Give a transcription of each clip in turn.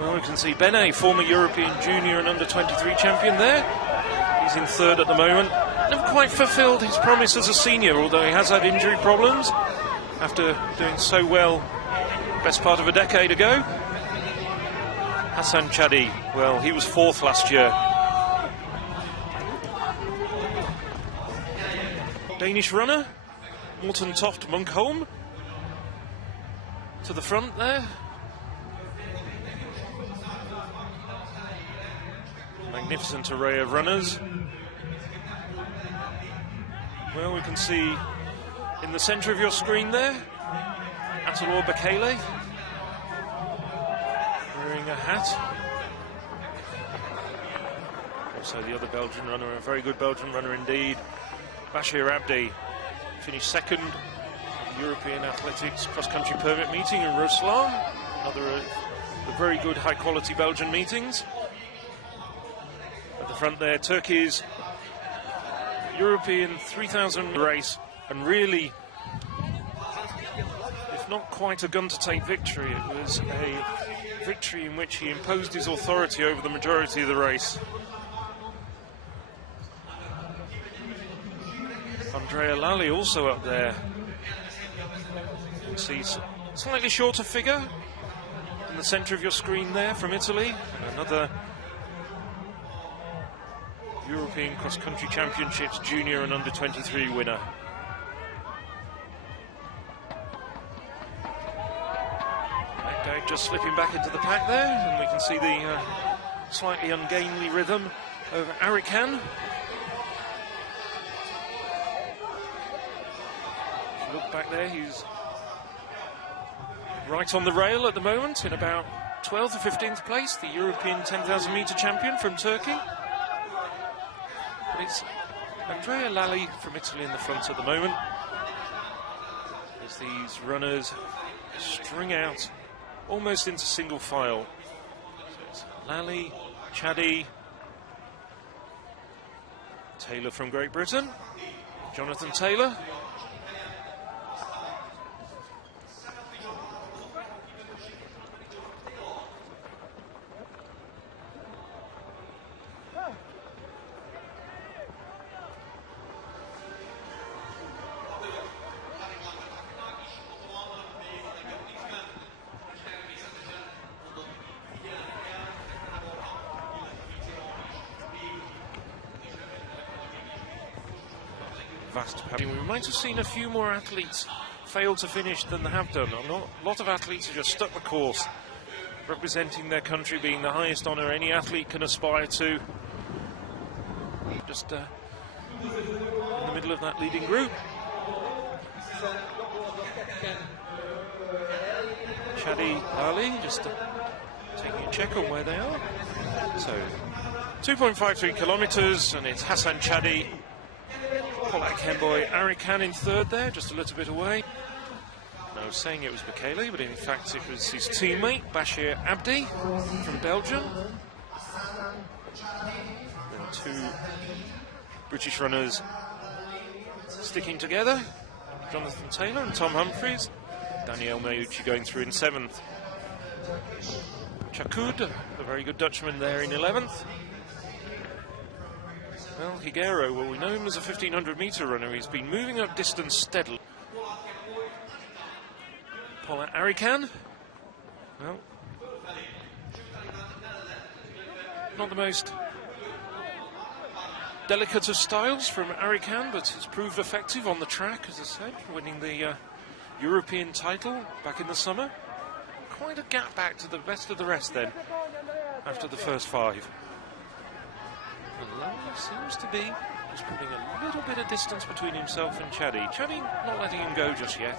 Well, we can see Bene, former European junior and under-23 champion there. He's in third at the moment. Never quite fulfilled his promise as a senior, although he has had injury problems after doing so well best part of a decade ago. Hassan Chadi, well, he was fourth last year. Danish runner, Morten Toft Munkholm, to the front there. Magnificent array of runners. Well, we can see in the centre of your screen there, Atalor Bekele, wearing a hat. Also the other Belgian runner, a very good Belgian runner indeed, Bashir Abdi, finished second at the European Athletics cross-country permit meeting in Roeselare, another of the very good high-quality Belgian meetings. At the front there, Turkey's European 3000 race, and really, if not quite a gun-to-tape victory, it was a victory in which he imposed his authority over the majority of the race. Andrea Lally also up there. You can see slightly shorter figure in the centre of your screen there from Italy, and another European Cross-Country Championships junior and under-23 winner. Baghdad just slipping back into the pack there, and we can see the slightly ungainly rhythm of Arikan. If you look back there, he's right on the rail at the moment in about 12th or 15th place, the European 10,000 metre champion from Turkey. It's Andrea Lally from Italy in the front at the moment, as these runners string out almost into single file. So it's Lally, Chadi, Taylor from Great Britain, Jonathan Taylor. We might have seen a few more athletes fail to finish than they have done. A lot of athletes have just stuck the course, representing their country being the highest honour any athlete can aspire to. Just in the middle of that leading group. Chadi Ali just taking a check on where they are. So 2.53 kilometres, and it's Hassan Chadi, Polak Hemboy, Arikan in third there, just a little bit away. I was saying it was Bekele, but in fact it was his teammate, Bashir Abdi, from Belgium. Then two British runners sticking together, Jonathan Taylor and Tom Humphries. Daniel Meucci going through in 7th. Chakud, a very good Dutchman there in 11th. Well, Higuero, well, we know him as a 1500 metre runner. He's been moving up distance steadily. Paula Arikan, well, not the most delicate of styles from Arikan, but has proved effective on the track, as I said, winning the European title back in the summer. Quite a gap back to the best of the rest then, after the first 5. Lally seems to be just putting a little bit of distance between himself and Chadi. Chadi not letting him go just yet.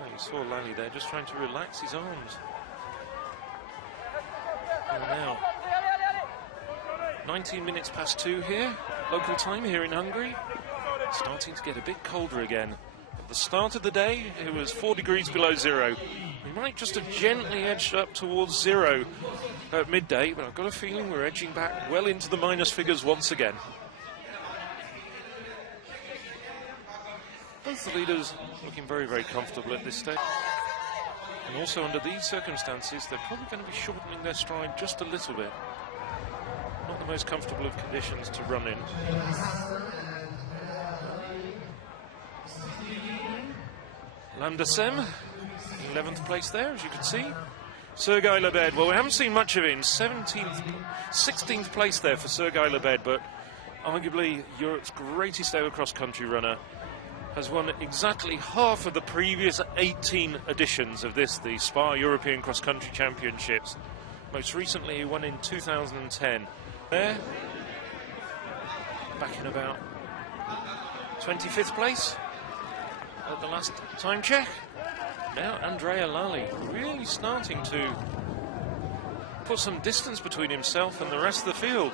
Well, you saw Lally there just trying to relax his arms. And now, 19 minutes past 2 here, local time here in Hungary. Starting to get a bit colder again. At the start of the day, it was 4 degrees below zero. We might just have gently edged up towards zero at midday, but I've got a feeling we're edging back well into the minus figures once again. Both the leaders looking very, very comfortable at this stage. And also under these circumstances, they're probably going to be shortening their stride just a little bit. Not the most comfortable of conditions to run in. Landesem, 11th place there, as you can see. Sergei Lebed, well, we haven't seen much of him. 16th place there for Sergei Lebed, but arguably Europe's greatest ever cross-country runner. Has won exactly half of the previous 18 editions of this, the Spa European Cross Country Championships. Most recently, he won in 2010. There, back in about 25th place at the last time check. Now Andrea Lally really starting to put some distance between himself and the rest of the field.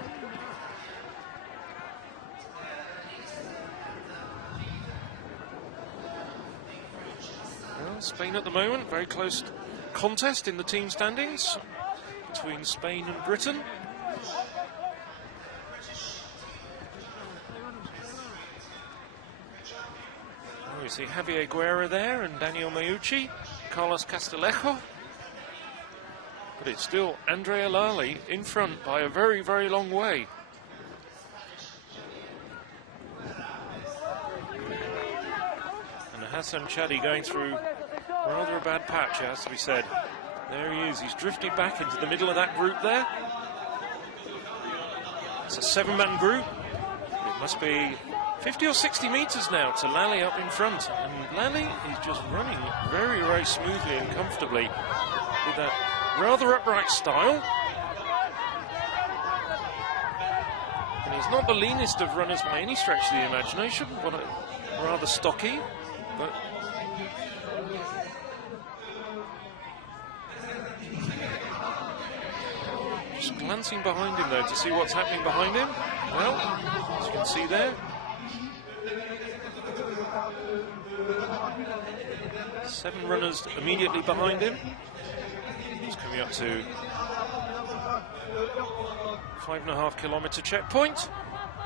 Spain at the moment, very close contest in the team standings between Spain and Britain. Oh, you see Javier Guerra there and Daniel Meucci, Carlos Castillejo. But it's still Andrea Lally in front by a very, very long way. And Hassan Chadi going through rather a bad patch, it has to be said. There he is, he's drifted back into the middle of that group there. It's a 7-man group. It must be 50 or 60 metres now to Lally up in front. And Lally is just running very, very smoothly and comfortably with that rather upright style. And he's not the leanest of runners by any stretch of the imagination, but rather stocky. But just glancing behind him though to see what's happening behind him. Well, as you can see there, 7 runners immediately behind him. Just coming up to 5.5 kilometre checkpoint.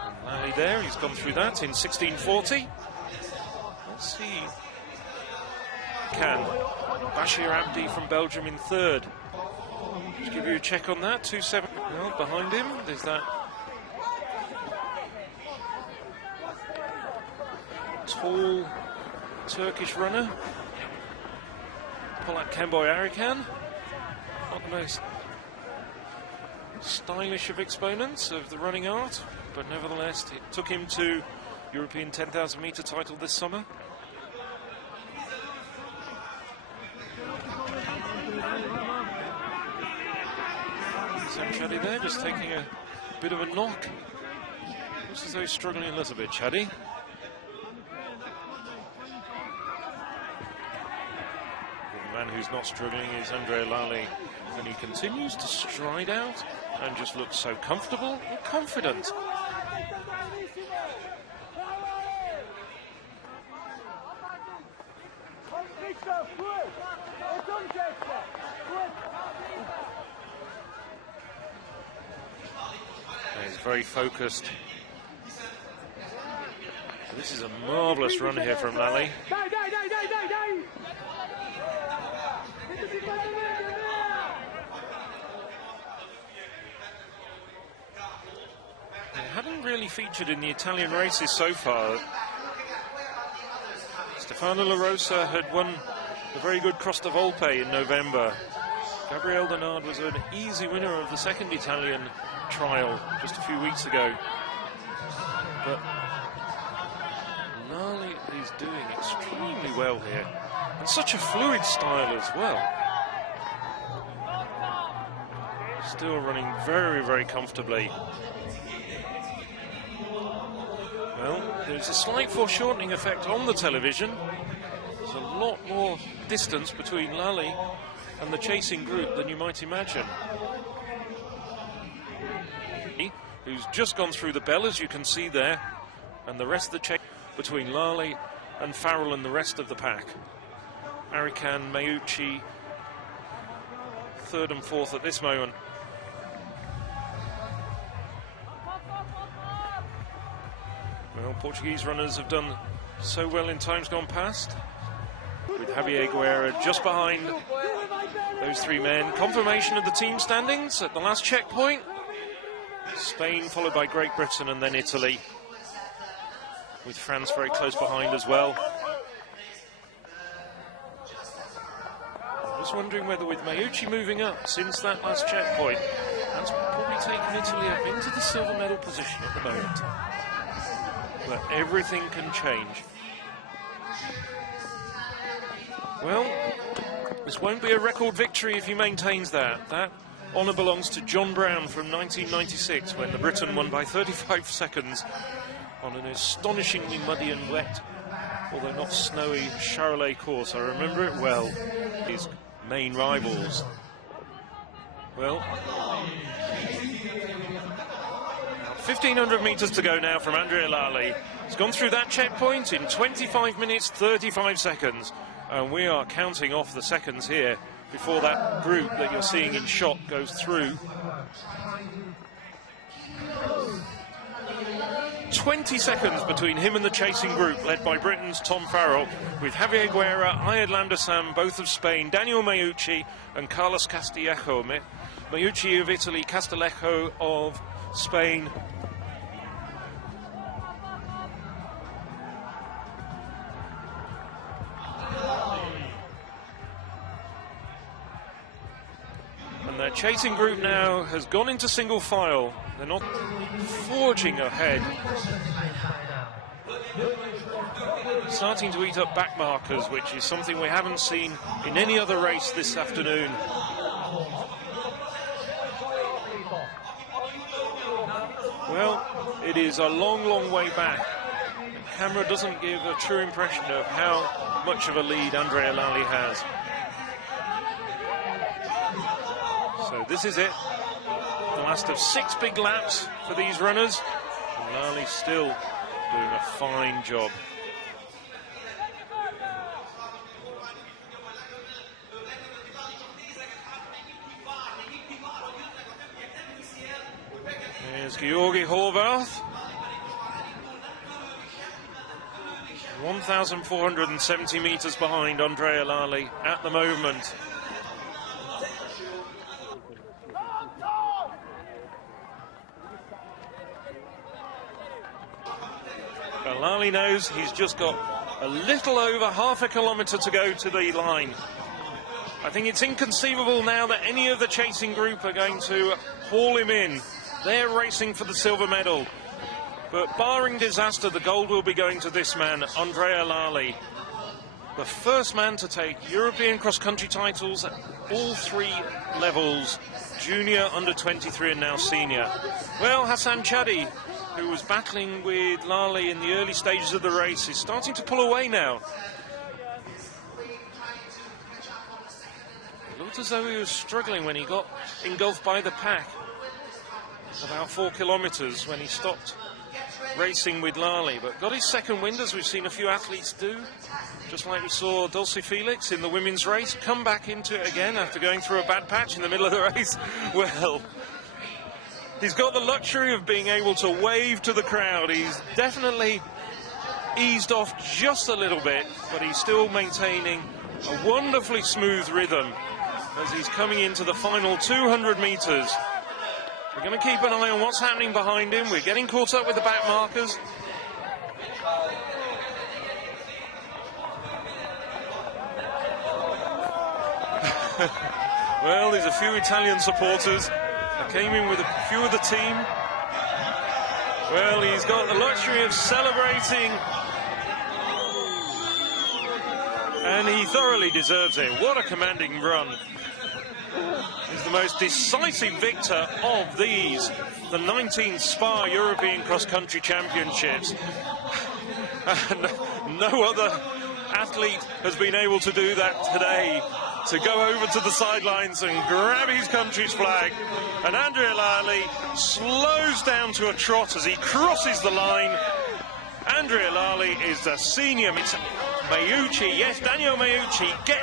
And Lally there, he's gone through that in 16:40. Let's see. Bashir Abdi from Belgium in 3rd. Just give you a check on that. 2.7. Well, behind him, there's that tall Turkish runner, Polat Kemboy Arikan. Not the most stylish of exponents of the running art, but nevertheless, it took him to European 10,000 metre title this summer. Chadi there, just taking a bit of a knock. Looks as though he's struggling a little bit, Chadi. The man who's not struggling is Andrea Lally, and he continues to stride out and just looks so comfortable and confident. He's very focused. This is a marvellous run here from Lally. They haven't really featured in the Italian races so far. Stefano La Rosa had won the very good Costa Volpe in November. Gabriel Denard was an easy winner of the second Italian trial just a few weeks ago. But Lally is doing extremely well here. And such a fluid style as well. Still running very, very comfortably. Well, there's a slight foreshortening effect on the television. There's a lot more distance between Lally and the chasing group than you might imagine. Who's just gone through the bell, as you can see there, and the rest of the chase between Lally and Farrell and the rest of the pack. Arikan, Meucci, 3rd and 4th at this moment. Well, Portuguese runners have done so well in times gone past, with Javier Guerra just behind Those three men, confirmation of the team standings at the last checkpoint. Spain followed by Great Britain and then Italy, with France very close behind as well. I'm just wondering whether with Maiucci moving up since that last checkpoint, that's probably taken Italy up into the silver medal position at the moment. But everything can change. Well, this won't be a record victory if he maintains that. That honour belongs to John Brown from 1996, when the Briton won by 35 seconds on an astonishingly muddy and wet, although not snowy, Charolais course. I remember it well. His main rivals. Well, 1,500 metres to go now from Andrea Lally. He's gone through that checkpoint in 25 minutes, 35 seconds. And we are counting off the seconds here before that group that you're seeing in shot goes through. 20 seconds between him and the chasing group, led by Britain's Tom Farrell, with Javier Guerra, Ayad Landesam, both of Spain, Daniel Maiucci and Carlos Castillejo. Maiucci of Italy, Castillejo of Spain. And their chasing group now has gone into single file. They're not forging ahead. Starting to eat up back markers, which is something we haven't seen in any other race this afternoon. Well, it is a long, long way back. The camera doesn't give a true impression of how much of a lead Andrea Lally has. So this is it. The last of 6 big laps for these runners. And Lally still doing a fine job. There's Georgi Horvath. 1,470 metres behind Andrea Lally at the moment. Lally knows he's just got a little over half a kilometre to go to the line. I think it's inconceivable now that any of the chasing group are going to haul him in. They're racing for the silver medal. But barring disaster, the gold will be going to this man, Andrea Lally. The first man to take European cross-country titles at all 3 levels, junior, under 23 and now senior. Well, Hassan Chadi, who was battling with Lally in the early stages of the race, is starting to pull away now. It looked as though he was struggling when he got engulfed by the pack. About 4 kilometres when he stopped racing with Lally, but got his second wind, as we've seen a few athletes do. Just like we saw Dulce Felix in the women's race come back into it again after going through a bad patch in the middle of the race. Well, he's got the luxury of being able to wave to the crowd. He's definitely eased off just a little bit, but he's still maintaining a wonderfully smooth rhythm as he's coming into the final 200 metres. We're going to keep an eye on what's happening behind him. We're getting caught up with the back markers. Well, there's a few Italian supporters that came in with a few of the team. Well, he's got the luxury of celebrating, and he thoroughly deserves it. What a commanding run. He's the most decisive victor of these, the 19th Spa European Cross-Country Championships. And no other athlete has been able to do that today, to go over to the sidelines and grab his country's flag. And Andrea Lally slows down to a trot as he crosses the line. Andrea Lally is the senior. Maiucci, yes, Daniel Maiucci gets